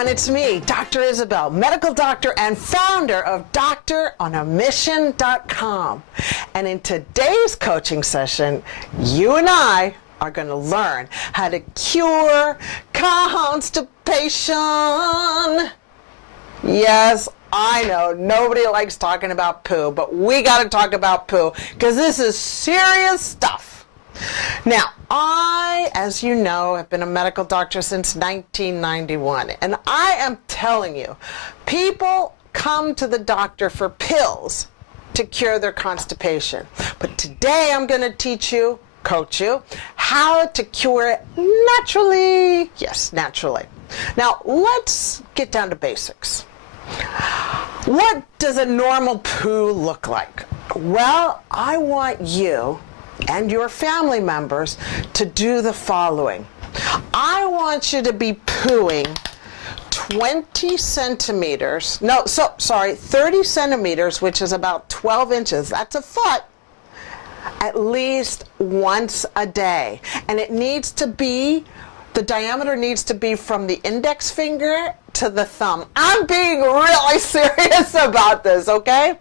everyone, it's me, Dr. Isabel, medical doctor and founder of Doctoronamission.com. And in today's coaching session, you and I are going to learn how to cure constipation. Yes, I know nobody likes talking about poo, but we got to talk about poo because this is serious stuff. Now, I, as you know, have been a medical doctor since 1991, and I am telling you, people come to the doctor for pills to cure their constipation. But today I'm going to teach you, coach you, how to cure it naturally. Yes, naturally. Now, let's get down to basics. What does a normal poo look like? Well, I want you and your family members to do the following. I want you to be pooing 30 centimeters, which is about 12 inches, that's a foot, at least once a day. And it needs to be, the diameter needs to be from the index finger to the thumb. I'm being really serious about this, okay?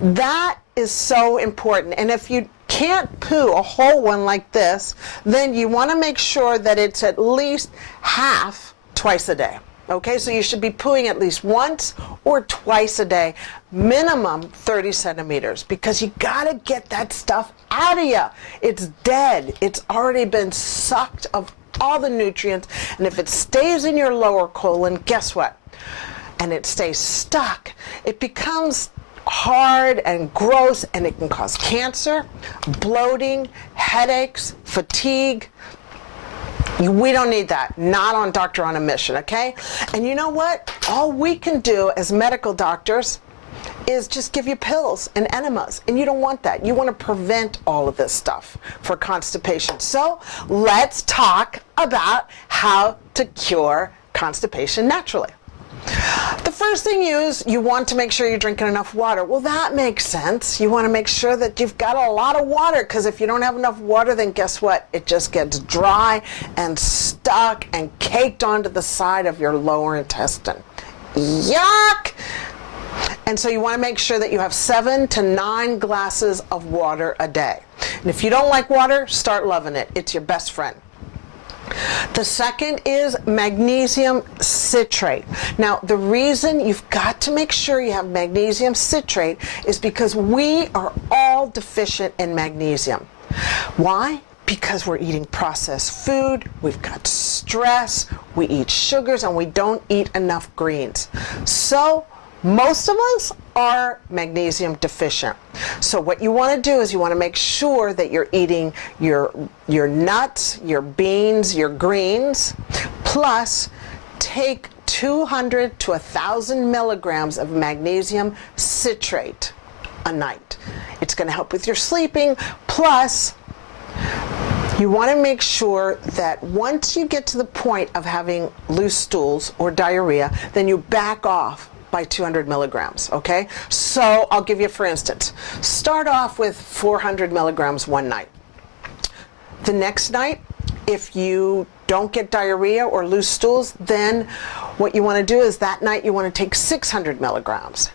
That is so important. And if you can't poo a whole one like this, then you want to make sure that it's at least half twice a day. Okay, so you should be pooing at least once or twice a day, minimum 30 centimeters, because you got to get that stuff out of you. It's dead. It's already been sucked of all the nutrients, and if it stays in your lower colon, guess what? And it stays stuck. It becomes hard and gross, and it can cause cancer, bloating, headaches, fatigue. We don't need that. Not on Doctor on a Mission, okay? And you know what? All we can do as medical doctors is just give you pills and enemas, and you don't want that. You want to prevent all of this stuff for constipation. So let's talk about how to cure constipation naturally. The first thing is you want to make sure you're drinking enough water. Well, that makes sense. You want to make sure that you've got a lot of water, because if you don't have enough water, then guess what? It just gets dry and stuck and caked onto the side of your lower intestine. Yuck! And so you want to make sure that you have 7 to 9 glasses of water a day. And if you don't like water, start loving it. It's your best friend. The second is magnesium citrate. Now, the reason you've got to make sure you have magnesium citrate is because we are all deficient in magnesium. Why? Because we're eating processed food, we've got stress, we eat sugars, and we don't eat enough greens. So most of us are magnesium deficient. So what you want to do is you want to make sure that you're eating your nuts, your beans, your greens, plus take 200 to 1,000 milligrams of magnesium citrate a night. It's going to help with your sleeping, plus you want to make sure that once you get to the point of having loose stools or diarrhea, then you back off by 200 milligrams, okay? So I'll give you, for instance, start off with 400 milligrams one night. The next night, if you don't get diarrhea or loose stools, then what you want to do is that night you want to take 600 milligrams.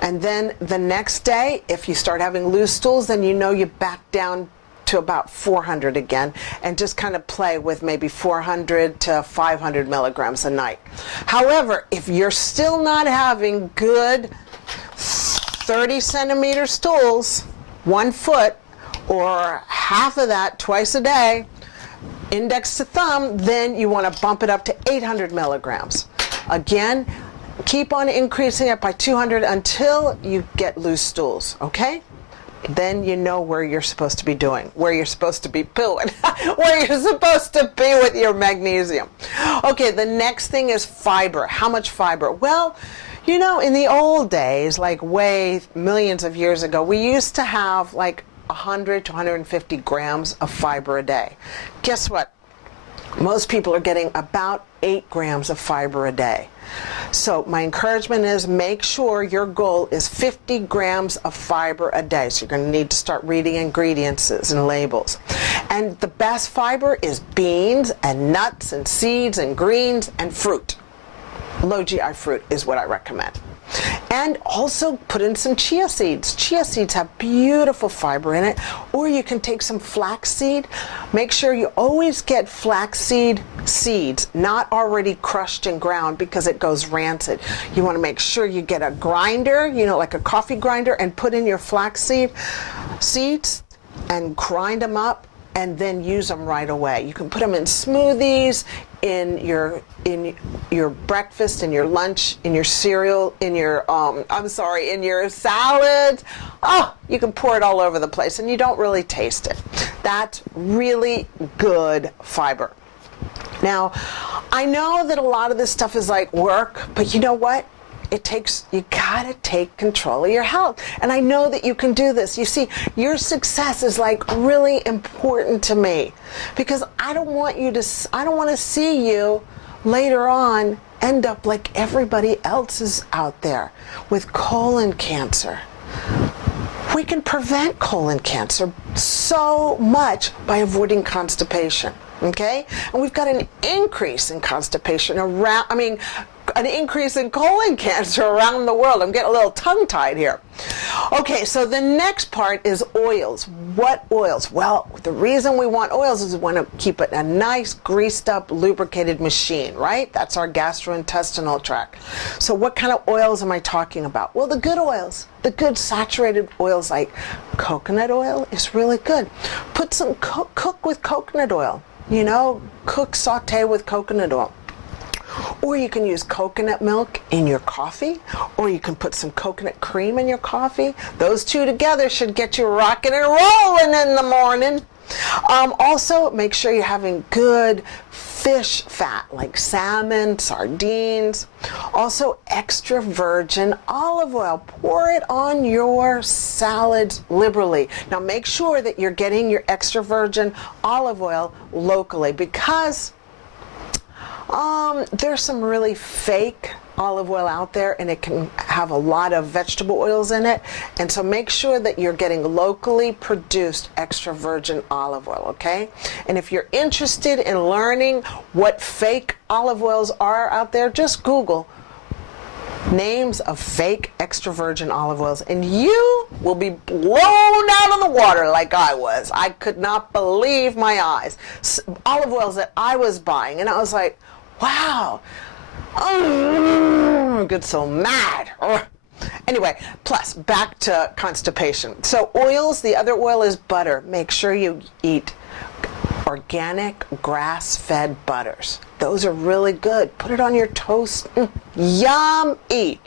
And then the next day, if you start having loose stools, then you know you back down to about 400 again, and just kind of play with maybe 400 to 500 milligrams a night. However, if you're still not having good 30 centimeter stools, 1 foot, or half of that twice a day, index to thumb, then you want to bump it up to 800 milligrams. Again, keep on increasing it by 200 until you get loose stools, okay? Then you know where you're supposed to be doing, where you're supposed to be pooing, where you're supposed to be with your magnesium. Okay, the next thing is fiber. How much fiber? Well, you know, in the old days, like way millions of years ago, we used to have like 100 to 150 grams of fiber a day. Guess what? Most people are getting about 8 grams of fiber a day. So my encouragement is make sure your goal is 50 grams of fiber a day. So you're going to need to start reading ingredients and labels. And the best fiber is beans and nuts and seeds and greens and fruit. low GI fruit is what I recommend. And also put in some chia seeds. Chia seeds have beautiful fiber in it. Or you can take some flaxseed. Make sure you always get flaxseed seeds, not already crushed and ground, because it goes rancid. You want to make sure you get a grinder, you know, like a coffee grinder, and put in your flaxseed seeds and grind them up, and then use them right away. You can put them in smoothies, in your breakfast, in your lunch, in your cereal, in your in your salads. Oh, you can pour it all over the place, and you don't really taste it. That's really good fiber. Now, I know that a lot of this stuff is like work, but you know what? You gotta take control of your health. And I know that you can do this. You see, your success is like really important to me, because I don't want to see you later on end up like everybody else is out there with colon cancer. We can prevent colon cancer so much by avoiding constipation. Okay? And we've got an increase in constipation an increase in colon cancer around the world. I'm getting a little tongue-tied here. Okay, so the next part is oils. What oils? Well, the reason we want oils is we want to keep it a nice, greased up, lubricated machine, right? That's our gastrointestinal tract. So what kind of oils am I talking about? Well, the good oils. The good saturated oils, like coconut oil, is really good. Put some cook with coconut oil. You know, saute with coconut oil. Or you can use coconut milk in your coffee, or you can put some coconut cream in your coffee. Those two together should get you rocking and rolling in the morning. Also, make sure you're having good fish fat, like salmon, sardines. Also, extra virgin olive oil. Pour it on your salads liberally. Now, make sure that you're getting your extra virgin olive oil locally, because there's some really fake olive oil out there, and it can have a lot of vegetable oils in it. And so make sure that you're getting locally produced extra virgin olive oil, okay? And if you're interested in learning what fake olive oils are out there, just Google names of fake extra virgin olive oils, and you will be blown out of the water like I was. I could not believe my eyes. Olive oils that I was buying, and I was like, wow, I get so mad. Anyway, plus, back to constipation. So oils, the other oil is butter. Make sure you eat organic, grass-fed butters. Those are really good. Put it on your toast. Yummy.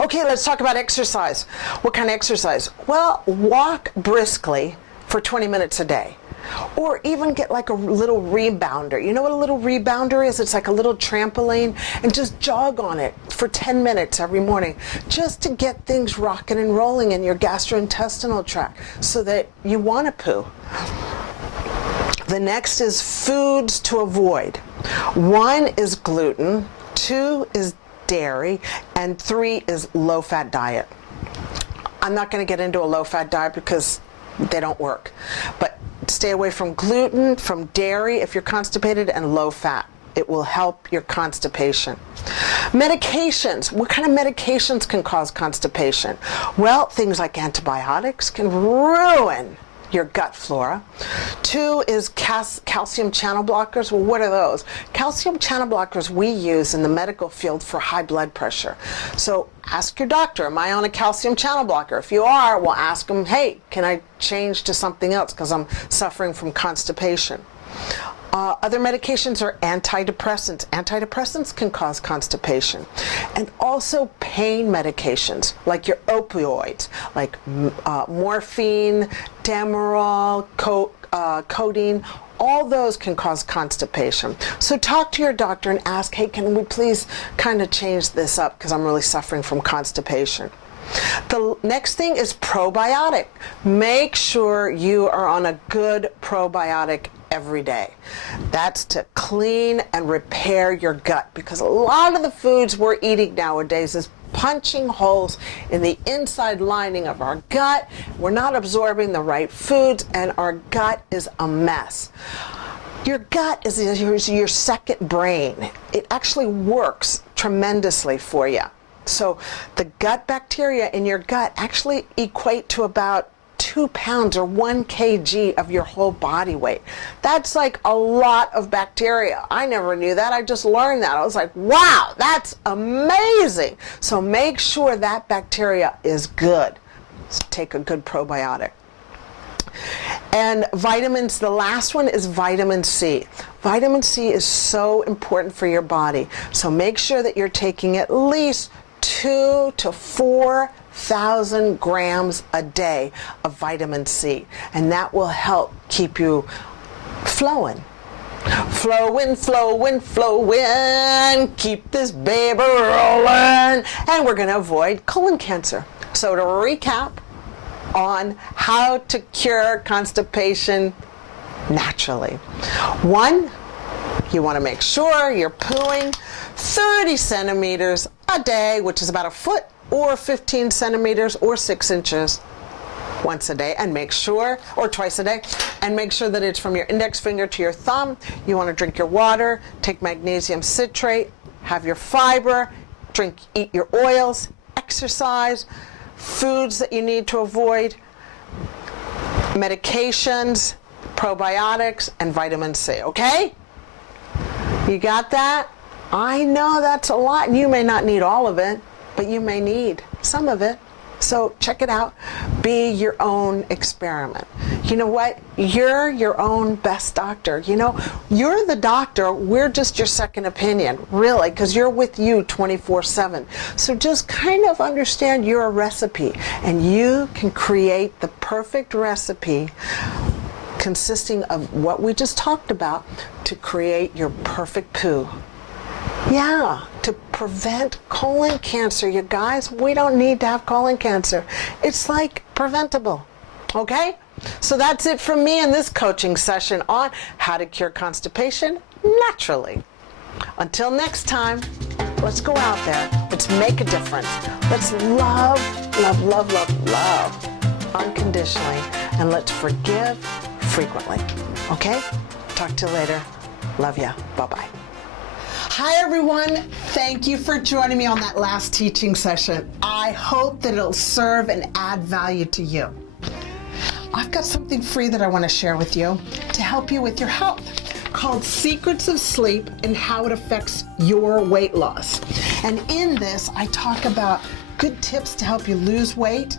Okay, let's talk about exercise. What kind of exercise? Well, walk briskly for 20 minutes a day. Or even get like a little rebounder. You know what a little rebounder is? It's like a little trampoline, and just jog on it for 10 minutes every morning, just to get things rocking and rolling in your gastrointestinal tract so that you want to poo. The next is foods to avoid. 1 is gluten, 2 is dairy, and 3 is low-fat diet. I'm not going to get into a low-fat diet because they don't work. But stay away from gluten, from dairy if you're constipated, and low fat. It will help your constipation. Medications. What kind of medications can cause constipation? Well, things like antibiotics can ruin your gut flora. 2 is calcium channel blockers. Well, what are those? Calcium channel blockers we use in the medical field for high blood pressure. So ask your doctor, am I on a calcium channel blocker? If you are, well, ask them, hey, can I change to something else because I'm suffering from constipation? Other medications are antidepressants. Antidepressants can cause constipation. And also pain medications, like your opioids, like morphine, Demerol, codeine. All those can cause constipation. So talk to your doctor and ask, hey, can we please kind of change this up because I'm really suffering from constipation. The next thing is probiotic. Make sure you are on a good probiotic every day. That's to clean and repair your gut, because a lot of the foods we're eating nowadays is punching holes in the inside lining of our gut. We're not absorbing the right foods, and our gut is a mess. Your gut is your second brain. It actually works tremendously for you. So the gut bacteria in your gut actually equate to about 2 pounds or 1 kg of your whole body weight. That's like a lot of bacteria. I never knew that. I just learned that. I was like, wow, that's amazing. So make sure that bacteria is good. So take a good probiotic. And vitamins, the last one is vitamin C. Vitamin C is so important for your body. So make sure that you're taking at least 2,000 to 4,000 grams a day of vitamin C. And that will help keep you flowing. Flowing, flowing, flowing. Keep this baby rolling. And we're going to avoid colon cancer. So to recap on how to cure constipation naturally. 1, you want to make sure you're pooing 30 centimeters a day, which is about a foot, or 15 centimeters or 6 inches once a day, and make sure, or twice a day, and make sure that it's from your index finger to your thumb. You want to drink your water, take magnesium citrate, have your fiber, eat your oils, exercise, foods that you need to avoid, medications, probiotics, and vitamin C, okay? You got that? I know that's a lot, and you may not need all of it, but you may need some of it. So check it out. Be your own experiment. You know what? You're your own best doctor. You know, you're the doctor. We're just your second opinion, really, because you're with you 24/7. So just kind of understand you're a recipe, and you can create the perfect recipe consisting of what we just talked about to create your perfect poo. Yeah, to prevent colon cancer, you guys. We don't need to have colon cancer. It's like preventable, okay? So that's it from me in this coaching session on how to cure constipation naturally. Until next time, let's go out there. Let's make a difference. Let's love, love, love, love, love unconditionally. And let's forgive frequently, okay? Talk to you later. Love ya. Bye-bye. Hi everyone, thank you for joining me on that last teaching session. I hope that it'll serve and add value to you. I've got something free that I want to share with you to help you with your health called Secrets of Sleep and How It Affects Your Weight Loss. And in this, I talk about good tips to help you lose weight,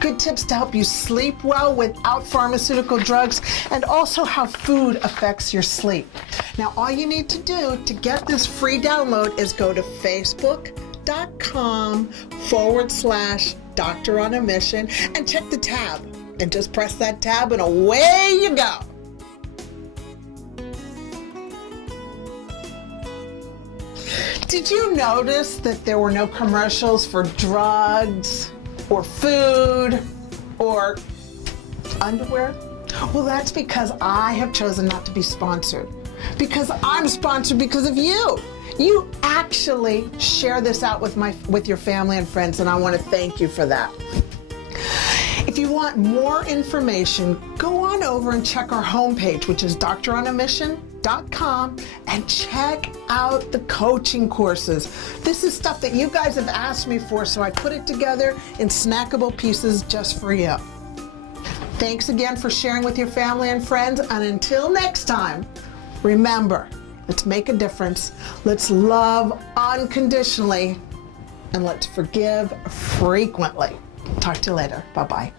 good tips to help you sleep well without pharmaceutical drugs, and also how food affects your sleep. Now, all you need to do to get this free download is go to facebook.com/Doctoronamission and check the tab. And just press that tab and away you go. Did you notice that there were no commercials for drugs or food or underwear? Well, that's because I have chosen not to be sponsored. Because I'm sponsored because of you. You actually share this out with your family and friends, and I want to thank you for that. If you want more information, go on over and check our homepage, which is Doctoronamission.com, and check out the coaching courses. This is stuff that you guys have asked me for, so I put it together in snackable pieces just for you. Thanks again for sharing with your family and friends, and until next time, remember, let's make a difference, let's love unconditionally, and let's forgive frequently. Talk to you later. Bye-bye.